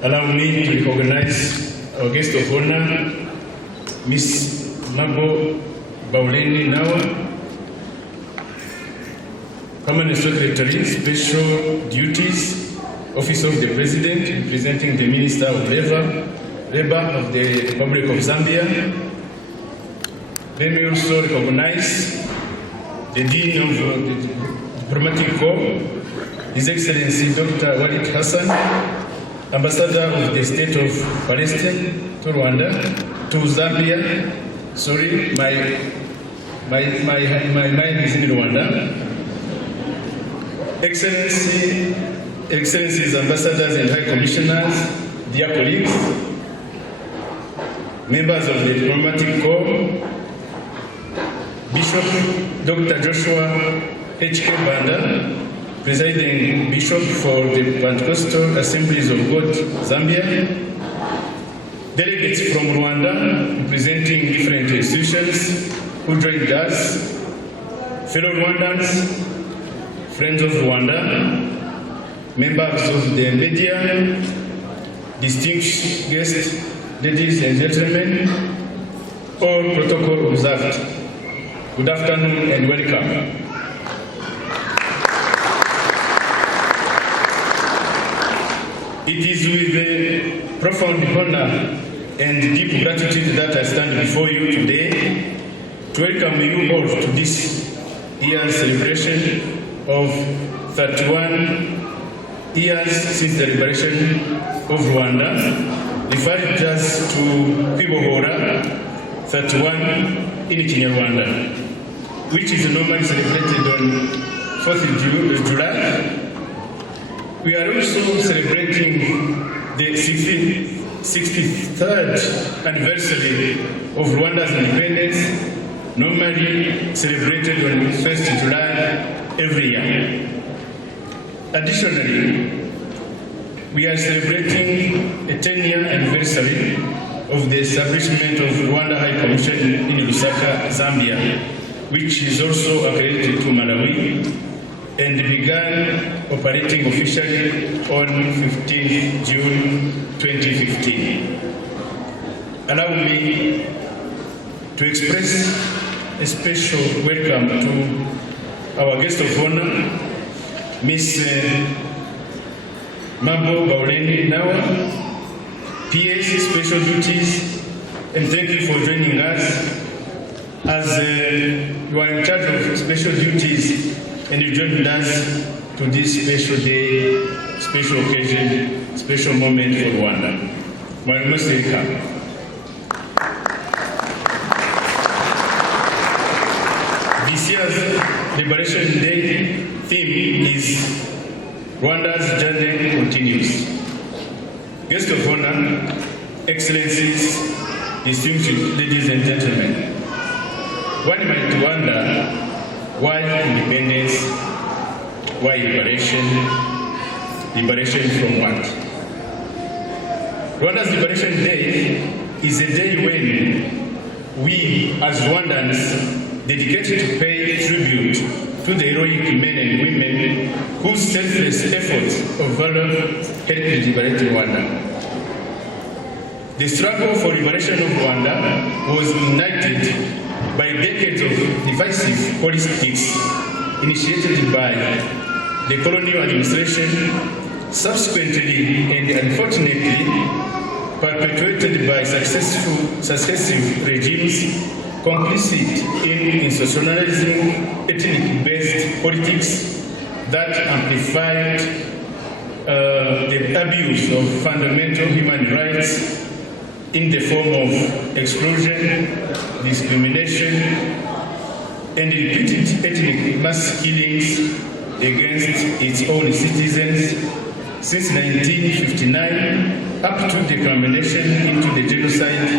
Allow me to recognize our guest of honor, Ms. Kwibohora31, Permanent Secretary, Special Duties, Office of the President, representing the Minister of Labor of the Republic of Zambia. Let me also recognize the Dean of the Diplomatic Corps, His Excellency Dr. Walid Hassan, Ambassador of the State of Palestine to Rwanda, to Zambia. Sorry, my mind is in Rwanda. Excellencies, Ambassadors and High Commissioners, dear colleagues, members of the Diplomatic Corps, Bishop Dr. Joshua H.K. Banda, Presiding Bishop for the Pentecostal Assemblies of God, Zambia, delegates from Rwanda representing different institutions who joined us, fellow Rwandans, friends of Rwanda, members of the media, distinguished guests, ladies and gentlemen, all protocol observed. Good afternoon and welcome. It is with a profound honor and deep gratitude that I stand before you today to welcome you all to this year's celebration of 31 years since the liberation of Rwanda, referred just to Kwibohora31 in Kinyarwanda, which is normally celebrated on 4th of July. We are also celebrating the 63rd anniversary of Rwanda's independence, normally celebrated on 1st of July every year. Additionally, we are celebrating a 10-year anniversary of the establishment of Rwanda High Commission in Lusaka, Zambia, which is also accredited to Malawi and began operating officially on 15 June 2015. Allow me to express a special welcome to our guest of honor, Ms. Kwibohora31, PS Special Duties, and thank you for joining us as you are in charge of special duties and you joined us to this special day, special occasion, special moment for Rwanda. My most welcome. This year's Liberation Day theme is Rwanda's journey continues. Guest of honor, excellencies, distinguished ladies and gentlemen, one might wonder why independence, why liberation? Liberation from what? Rwanda's Liberation Day is a day when we as Rwandans dedicated to pay tribute to the heroic men and women whose selfless efforts of valor helped liberate Rwanda. The struggle for liberation of Rwanda was ignited by decades of divisive politics initiated by the colonial administration, subsequently and unfortunately perpetuated by successive regimes complicit in institutionalizing ethnic-based politics that amplified the abuse of fundamental human rights in the form of exclusion, discrimination, and repeated ethnic mass killings against its own citizens since 1959 up to the culmination into the genocide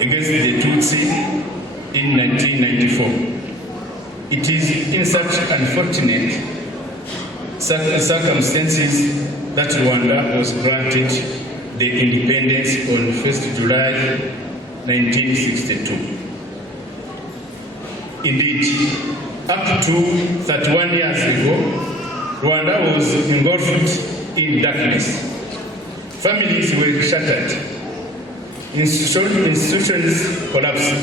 against the Tutsi in 1994. It is in such unfortunate circumstances that Rwanda was granted the independence on 1st July 1962. Indeed, up to 31 years ago, Rwanda was engulfed in darkness, Families were shattered, institutions collapsed,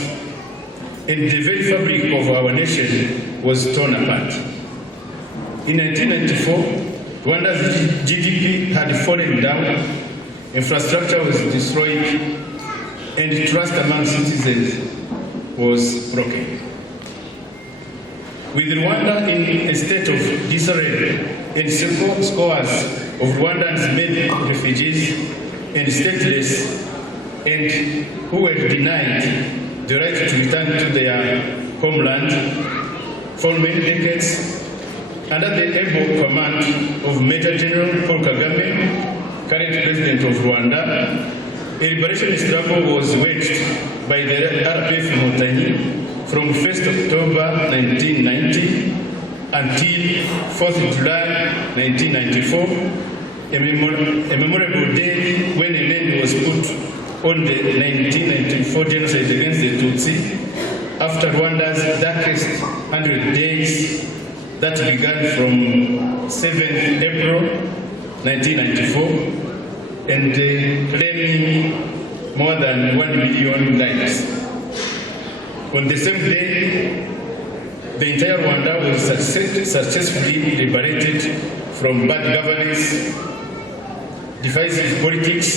and the very fabric of our nation was torn apart. In 1994, Rwanda's GDP had fallen down, infrastructure was destroyed, and trust among citizens was broken. With Rwanda in a state of disarray and scores of Rwandans made refugees and stateless and who were denied the right to return to their homeland for many decades, under the able command of Major General Paul Kagame, current president of Rwanda, a liberation struggle was waged by the RPF Motanyi from 1st October 1990 until 4th July 1994, a memorable day when an end was put on the 1994 genocide against the Tutsi, after Rwanda's darkest 100 days that began from 7th April 1994 and claiming more than 1 million lives. On the same day, the entire Rwanda was successfully liberated from bad governance, divisive politics,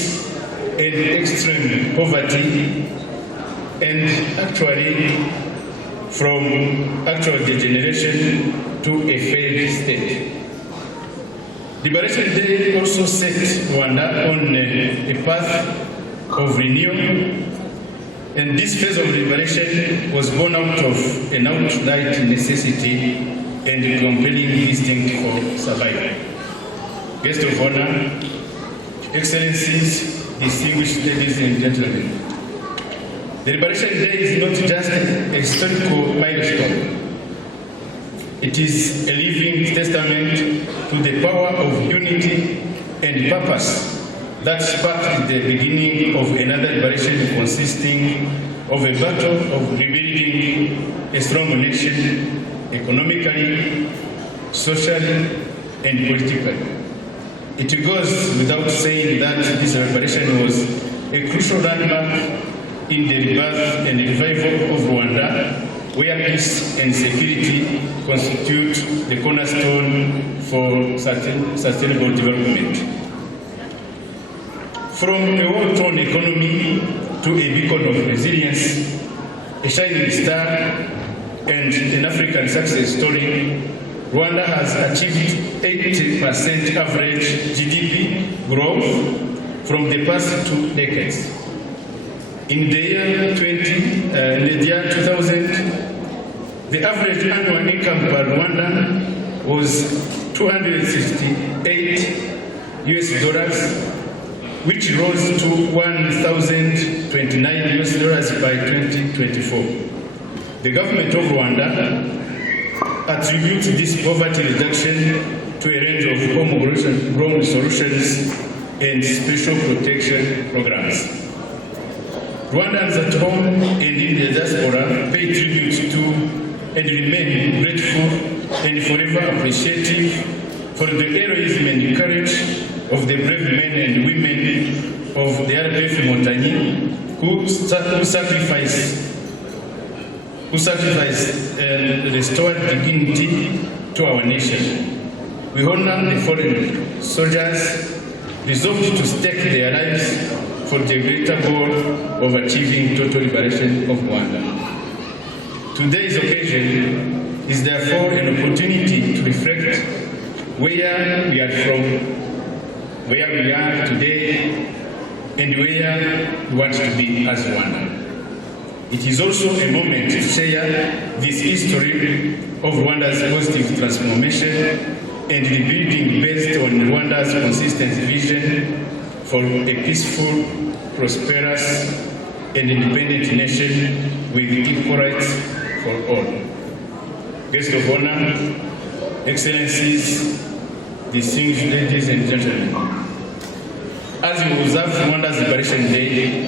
and extreme poverty, and actually from actual degeneration to a failed state. Liberation Day also set Rwanda on a path of renewal, and this phase of liberation was born out of an outright necessity and compelling instinct for survival. Guests of honor, excellencies, distinguished ladies and gentlemen, the Liberation Day is not just a historical milestone. It is a living testament to the power of unity and purpose that sparked the beginning of another liberation consisting of a battle of rebuilding a strong nation economically, socially, and politically. It goes without saying that this liberation was a crucial landmark in the rebirth and revival of Rwanda, where peace and security constitute the cornerstone for sustainable development. From a war-torn economy to a beacon of resilience, a shining star, and an African success story, Rwanda has achieved 80% average GDP growth from the past 2 decades. In the year 2000, the average annual income per Rwandan was $268, which rose to $1,029 by 2024. The government of Rwanda attributes this poverty reduction to a range of homegrown solutions and special protection programs. Rwandans at home and in the diaspora pay tribute to and remain grateful and forever appreciative for the heroism and courage of the brave men and women of the RPF Motanyi who sacrificed and restored dignity to our nation. We honor the fallen soldiers resolved to stake their lives for the greater goal of achieving total liberation of Rwanda. Today's occasion is therefore an opportunity to reflect where we are from, where we are today, and where we want to be as Rwanda. It is also a moment to share this history of Rwanda's positive transformation and rebuilding based on Rwanda's consistent vision for a peaceful, prosperous, and independent nation with equal rights for all. Guests of honor, excellencies, distinguished ladies and gentlemen, as we observe Rwanda's Liberation Day,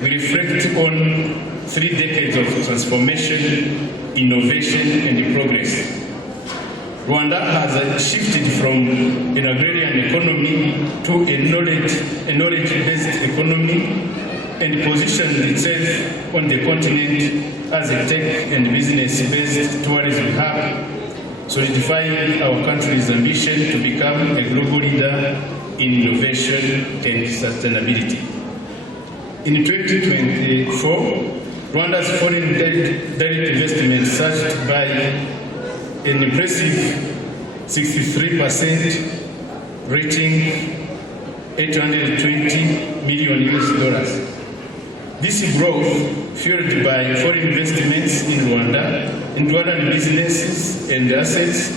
we reflect on 3 decades of transformation, innovation, and progress. Rwanda has shifted from an agrarian economy to a knowledge-based economy and positioned itself on the continent as a tech and business-based tourism hub, solidifying our country's ambition to become a global leader in innovation and sustainability. In 2024, Rwanda's foreign direct investment surged by an impressive 63%, reaching $820 million. This growth, fueled by foreign investments in Rwanda, in Rwandan businesses and assets,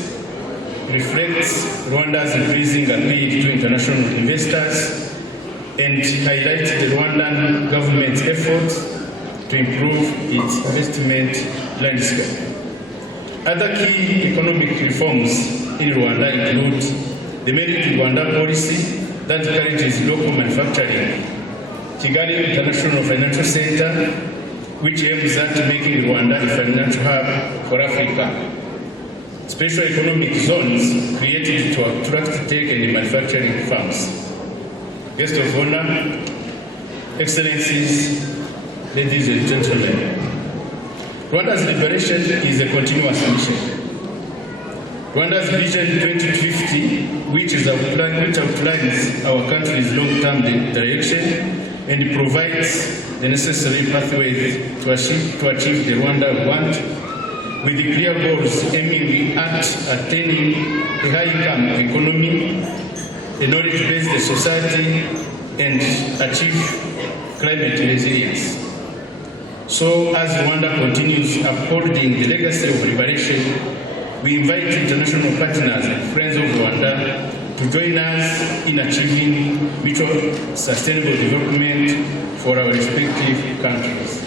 reflects Rwanda's increasing appeal to international investors and highlights the Rwandan government's efforts to improve its investment landscape. Other key economic reforms in Rwanda include the Made in Rwanda policy that encourages local manufacturing, Kigali International Financial Center, which aims at making Rwanda a financial hub for Africa, special economic zones created to attract tech and manufacturing firms. Guests of honor, excellencies, ladies and gentlemen, Rwanda's liberation is a continuous mission. Rwanda's Vision 2050, which outlines our country's long-term direction and provides the necessary pathways to achieve the Rwanda we want, with the clear goals aiming at attaining a high-income economy, a knowledge-based society, and achieve climate resilience. So, as Rwanda continues upholding the legacy of liberation, we invite international partners and friends of Rwanda to join us in achieving mutual sustainable development for our respective countries.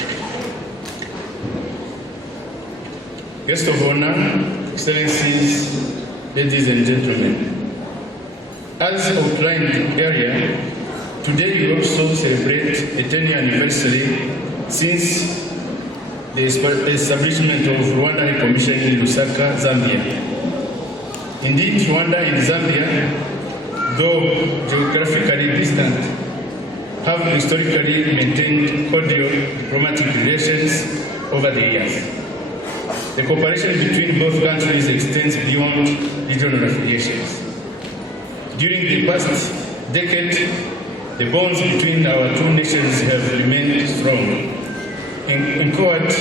Guests of honor, excellencies, ladies and gentlemen, as outlined earlier, today we also celebrate a 10-year anniversary since the establishment of Rwanda High Commission in Lusaka, Zambia. Indeed, Rwanda and Zambia, though geographically distant, have historically maintained cordial diplomatic relations over the years. The cooperation between both countries extends beyond regional affiliations. During the past decade, the bonds between our two nations have remained strong, anchored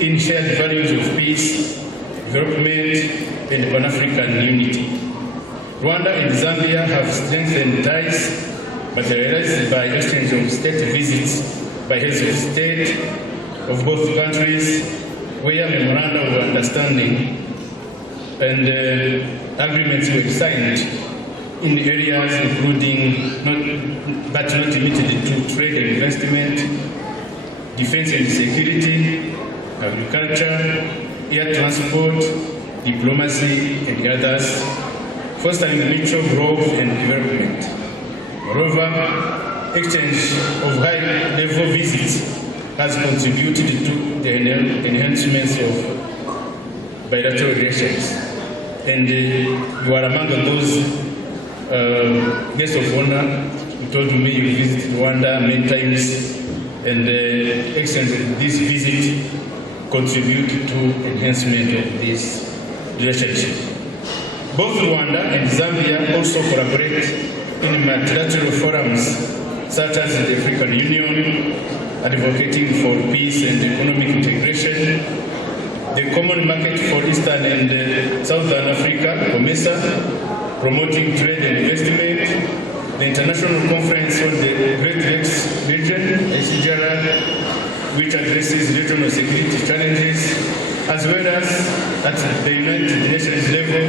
in shared values of peace, development, and Pan-African unity. Rwanda and Zambia have strengthened ties materialized by exchange of state visits by heads of state of both countries, where memoranda of understanding and agreements were signed in areas including, but not limited to, trade and investment, defense and security, agriculture, air transport, diplomacy, and others, fostering mutual growth and development. Moreover, exchange of high-level visits has contributed to the enhancements of bilateral relations. And you are among those guests of honor who told me you visited Rwanda many times, and the exchange of this visit contributed to enhancement of this relationship. Both Rwanda and Zambia also collaborate in multilateral forums such as the African Union, advocating for peace and economic integration, the Common Market for Eastern and Southern Africa, COMESA, promoting trade and investment, the International Conference on the Great Lakes Region, ICGLR, which addresses regional security challenges, as well as at the United Nations level,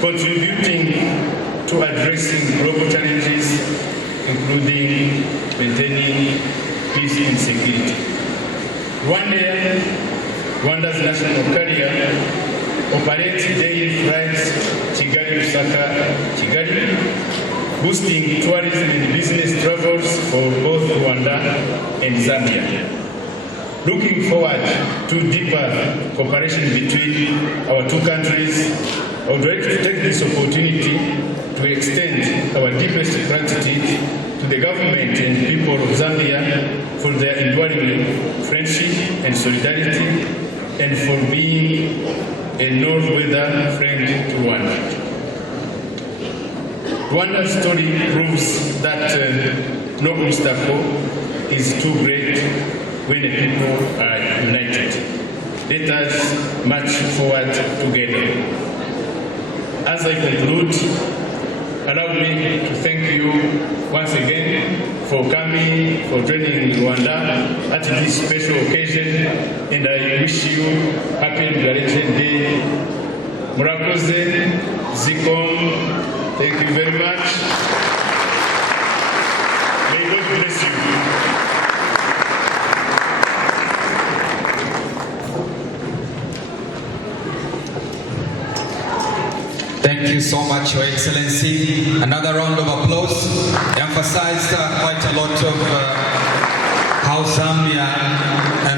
contributing to addressing global challenges, including maintaining peace and security. Rwanda's national carrier operates daily flights Kigali-Lusaka-Kigali, boosting tourism and business travels for both Rwanda and Zambia. Looking forward to deeper cooperation between our two countries, I would like to take this opportunity to extend our deepest gratitude to the government and people of Zambia for their enduring friendship and solidarity, and for being a no-weather friend to Rwanda. Rwanda's story proves that no obstacle is too great when the people are united. Let us march forward together. As I conclude, allow me to thank you once again for coming, for joining Rwanda at this special occasion, and I wish you happy Liberation Day. Murakoze, Zikom, thank you very much. May God bless you. Thank you so much, Your Excellency. Another round of applause. Emphasized quite a lot of how Zambia and